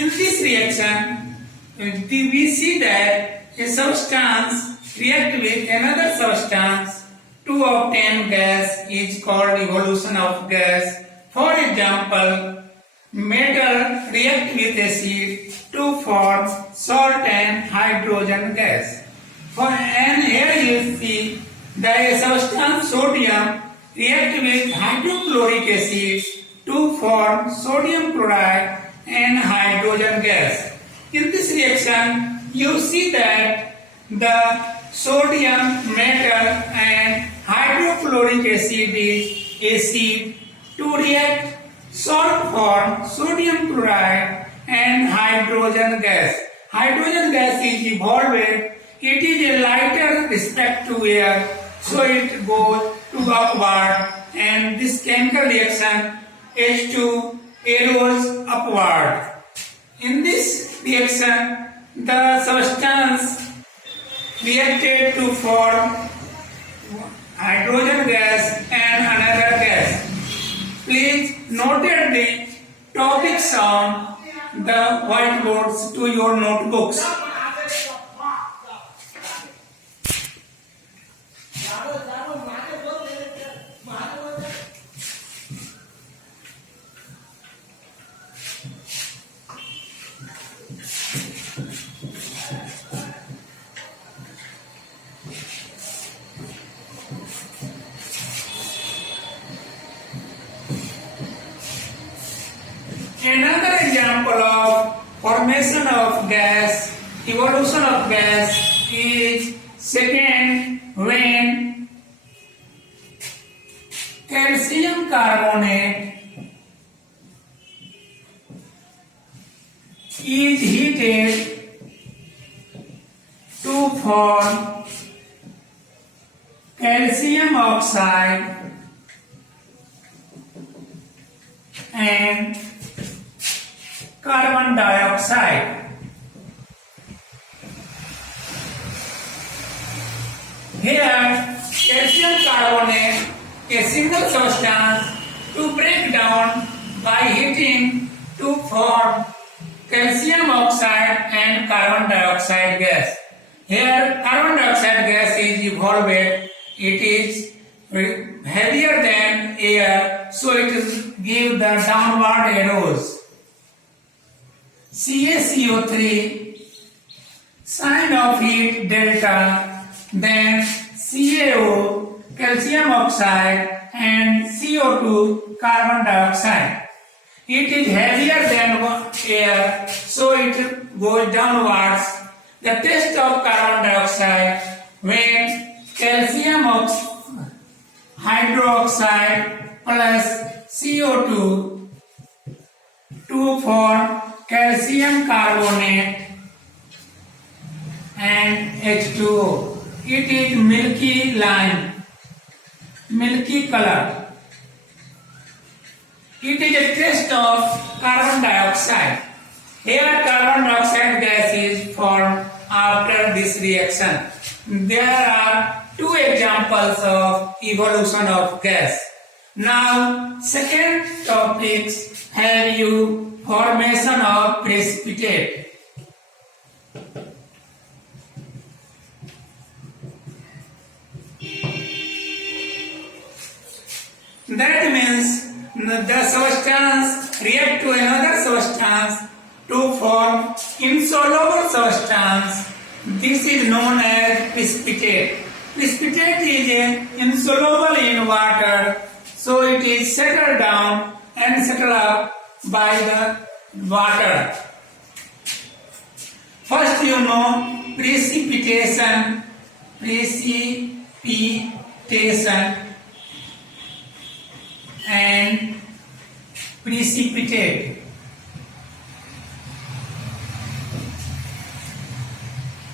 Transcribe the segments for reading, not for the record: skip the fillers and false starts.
In this reaction, we see that a substance react with another substance to obtain gas is called evolution of gas. For example, metal react with acid to form salt and hydrogen gas. And here you see that a substance sodium react with hydrochloric acid to form sodium chloride and hydrogen gas. In this reaction, you see that the sodium, metal and hydrochloric acid is acid to react salt form sodium chloride and hydrogen gas. Hydrogen gas is evolved. It is a lighter respect to air, so it goes to upward, and this chemical reaction H2 arrows upward. In this reaction, the substance reacted to form hydrogen gas and another gas. Please note the topics on the whiteboards to your notebooks. Another example of formation of gas, evolution of gas is second when calcium carbonate is heated to form calcium oxide and carbon dioxide. Here, calcium carbonate, a single substance, to break down by heating to form calcium oxide and carbon dioxide gas. Here, carbon dioxide gas is evolved. It is heavier than air, so it gives the downward arrows. CaCO3, sign of heat delta, then CaO, calcium oxide and CO2, carbon dioxide. It is heavier than air, so it goes downwards. The test of carbon dioxide when calcium hydroxide plus CO2 to form calcium carbonate and H2O. It is milky line, milky color. It is a test of carbon dioxide. Here carbon dioxide gas is formed after this reaction. There are two examples of evolution of gas. Now, second topics have you formation of precipitate. That means the substance react to another substance to form insoluble substance. This is known as precipitate. Precipitate is insoluble in water, so it is settled down and settled up by the water. First you know precipitation, and precipitate.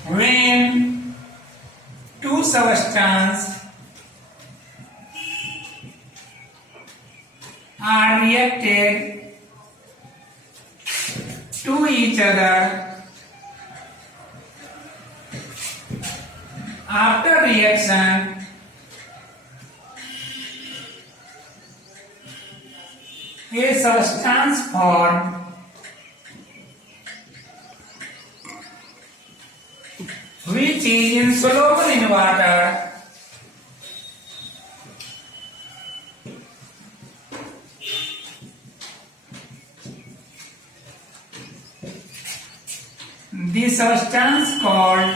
When two substances are reacted to each other, after reaction a substance formed which is insoluble in water. The substance called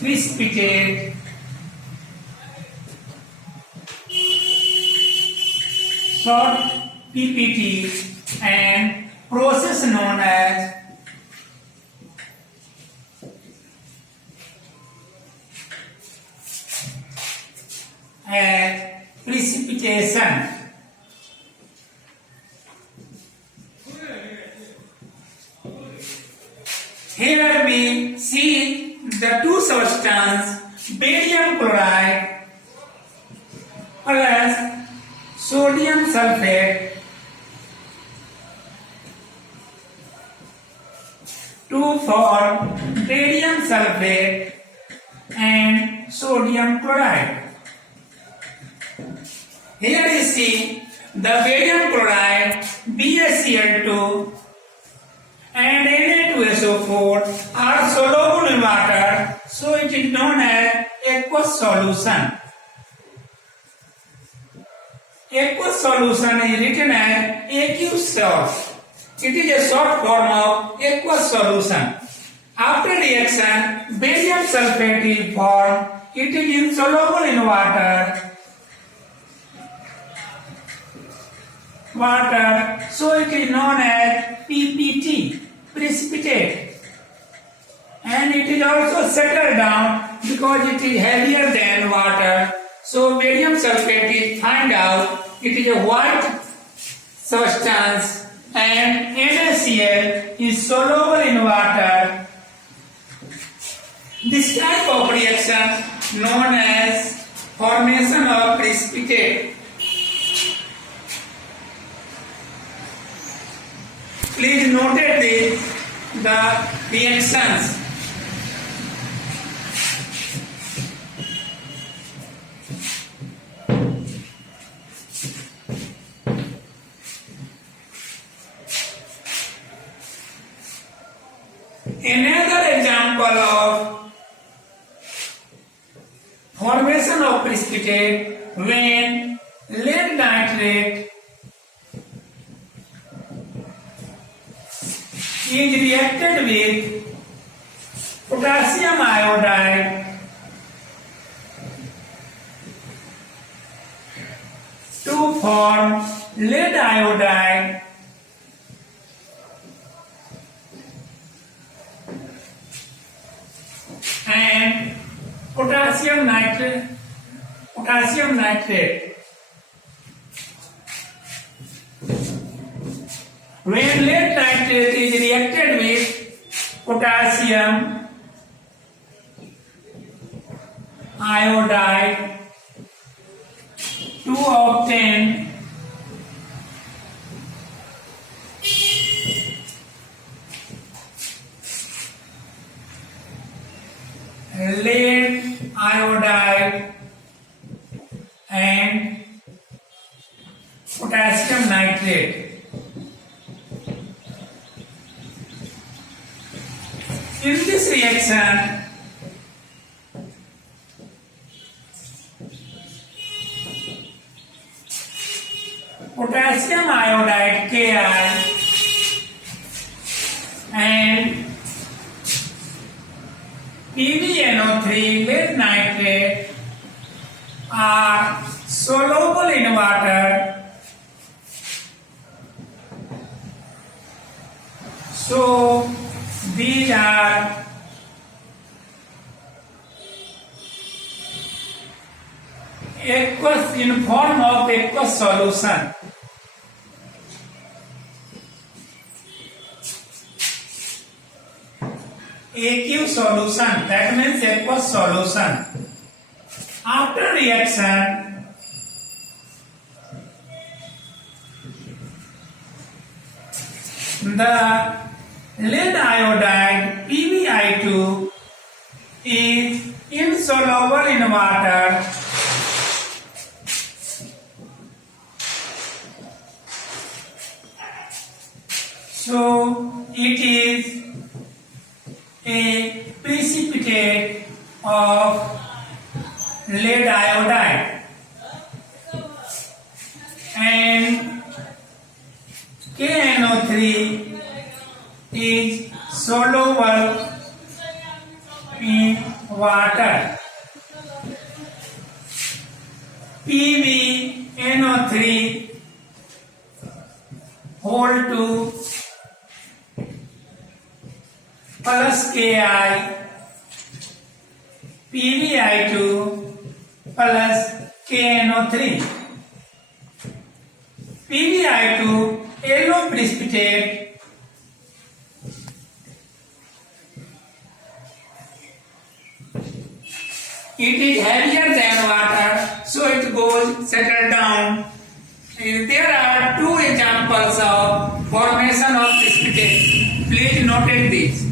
precipitate, short PPT, and process known as precipitation. Here we see the two substances, barium chloride plus sodium sulfate, to form barium sulfate and sodium chloride. Here you see the barium chloride, BaCl2 and Na2SO4 are soluble in water, so it is known as aqueous solution. Aqueous solution is written as AQ It is a short form of aqueous solution. After reaction, barium sulfate is formed. It is insoluble in water. So it is known as PPT, precipitate. And it is also settled down because it is heavier than water. So barium sulfate is find out it is a white substance and NaCl is soluble in water. This type of reaction known as formation of precipitate. Please note the reactions. Another example of formation of precipitate when lead nitrate is reacted with potassium iodide to form lead iodide and potassium nitrate. When lead nitrate is reacted with potassium iodide to obtain lead iodide and potassium nitrate. In this reaction, potassium iodide Ki and PbNO3 lead nitrate are soluble in water. So these are aqueous in form of aqueous solution. AQ solution, that means aqueous solution. After reaction, the lead iodide PbI2 is insoluble in water. So it is a precipitate of lead iodide, and KNO3 is soluble in water. PbNO3 whole 2 plus Ki, PbI2 plus KNO3. PbI2 yellow precipitate, it is heavier than water, so it goes settle down. There are two examples of formation of precipitate. Please note this.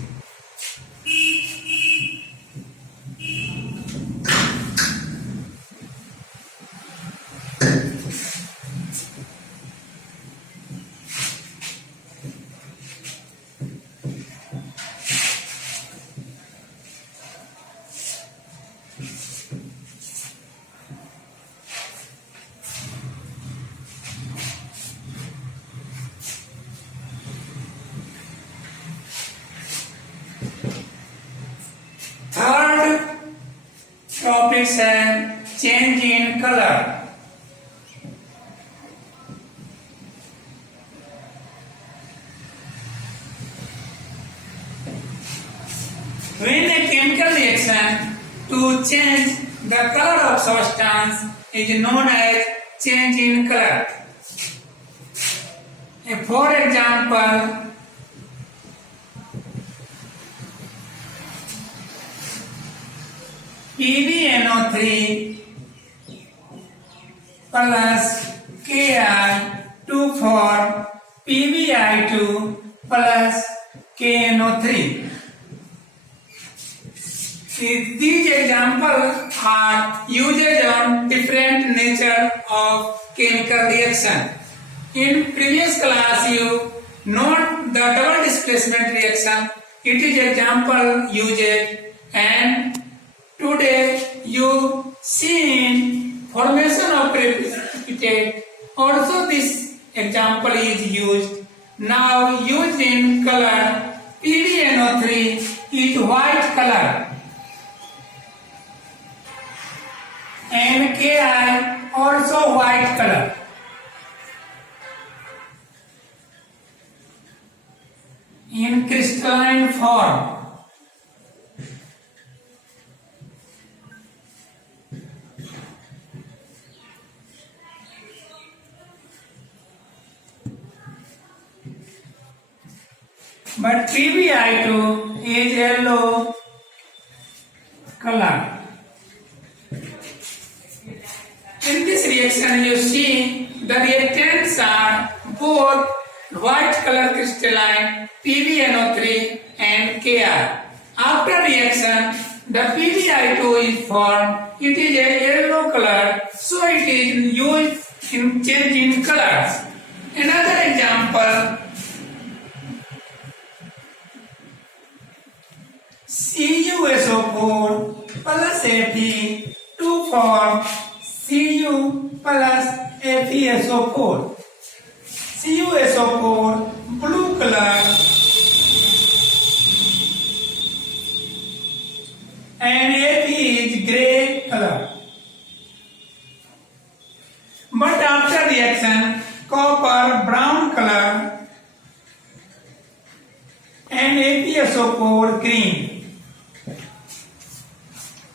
Third topic is change in color. When a chemical reaction to change the color of substance is known as change in color. For example, PbNO3 plus Ki to form PbI2 plus KNO3. These examples are used on different nature of chemical reaction. In previous class you note the double displacement reaction. It is example used, and today you see in formation of precipitate also this example is used. Now used in color, PbNO3 is white color and Ki also white color. In crystalline form. But PbI2 is yellow color. In this reaction you see the reactants are both white color crystalline PbNO3 and Ki. After reaction the PbI2 is formed. It is a yellow color, so it is used in changing colors. Another example, CuSO4 plus Fe to form Cu plus FeSO4. CuSO4 blue color and Fe is grey color. But after reaction, copper brown color and FeSO4 green.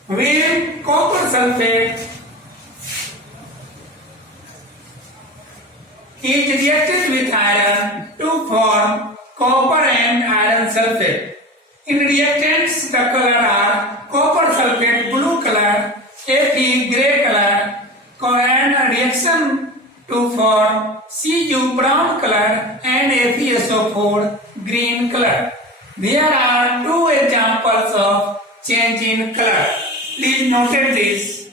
When copper sulfate is reacted with iron to form copper and iron sulfate. In reactants, the color are copper sulfate blue color, Fe grey color, and reaction to form Cu brown color and FeSO4 green color. There are two examples of change in color. Please note this.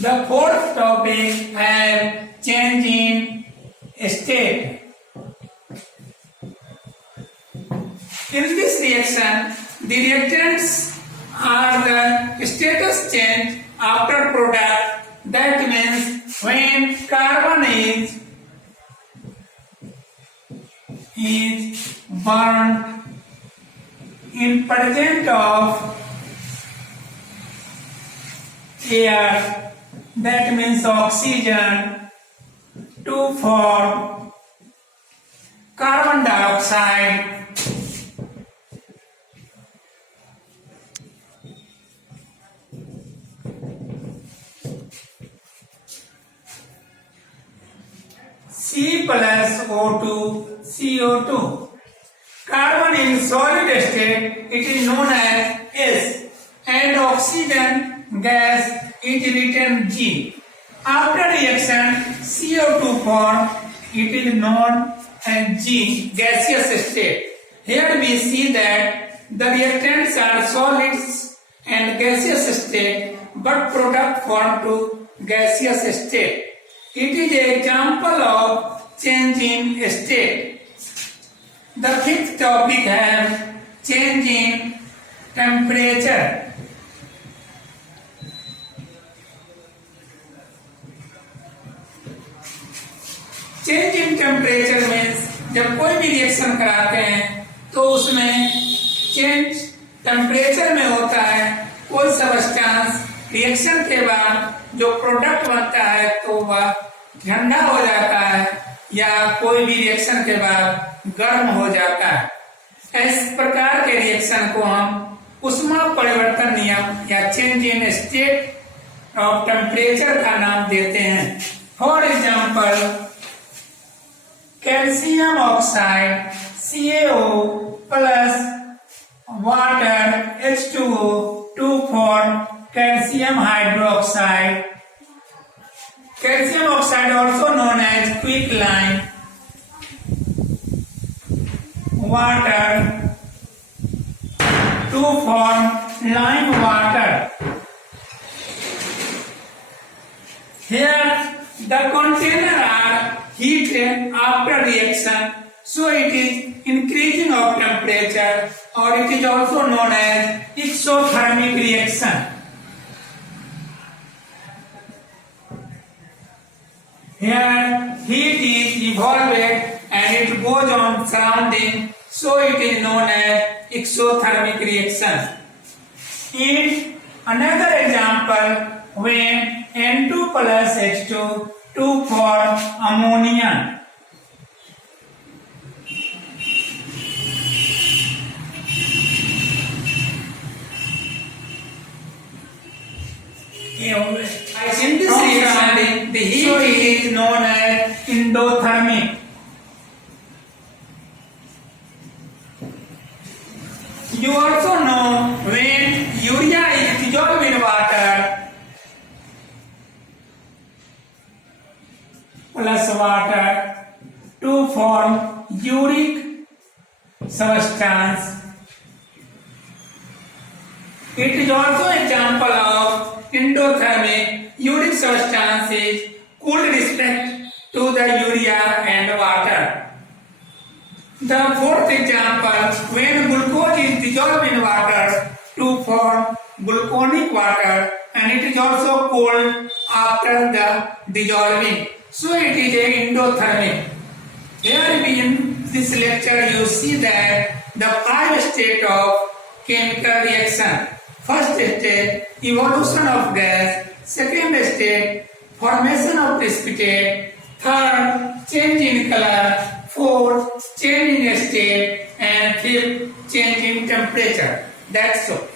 The fourth topic is change in state. In this reaction, the reactants are the status change after product. That means when carbon is burned in presence of air, that means oxygen, to form carbon dioxide. C plus O2 CO2. Carbon in solid state, it is known as S, and oxygen gas is written G. After reaction, CO2 form, it is known as G, gaseous state. Here we see that the reactants are solids and gaseous state, but product form to gaseous state. It is an example of change in state. The fifth topic is change in temperature. Change in temperature means जब कोई भी reaction कराते हैं तो उसमें change temperature में होता है. कोई सब्सटेंस रिएक्शन के बाद जो प्रोडक्ट बनता है तो वह ठंडा हो जाता है या कोई भी रिएक्शन के बाद गर्म हो जाता है. इस प्रकार के रिएक्शन को हम ऊष्मा परिवर्तन नियम या change in state of temperature का नाम देते हैं. For example, calcium oxide CaO plus water H2O to form calcium hydroxide. Calcium oxide also known as quicklime. Water to form lime water. Here the container are heated after reaction, so it is increasing of temperature, or it is also known as exothermic reaction. Here heat is evolved and it goes on surrounding, so it is known as exothermic reaction. In another example, when N2 plus H2 to form ammonia. In this reaction, the heat is known as endothermic. You also know when urea is dissolved in water plus water to form uric substance. It is also an example of endothermic. Uric substance is cooled respect to the urea and water. The fourth example, when glucose is dissolved in water to form gluconic water, and it is also cold after the dissolving, so it is a endothermic. Here in this lecture you see that the 5 states of chemical reaction. First state, evolution of gas. Second state, formation of precipitate. Third, change in color. Fourth, change in state. And fifth, change in temperature. That's all.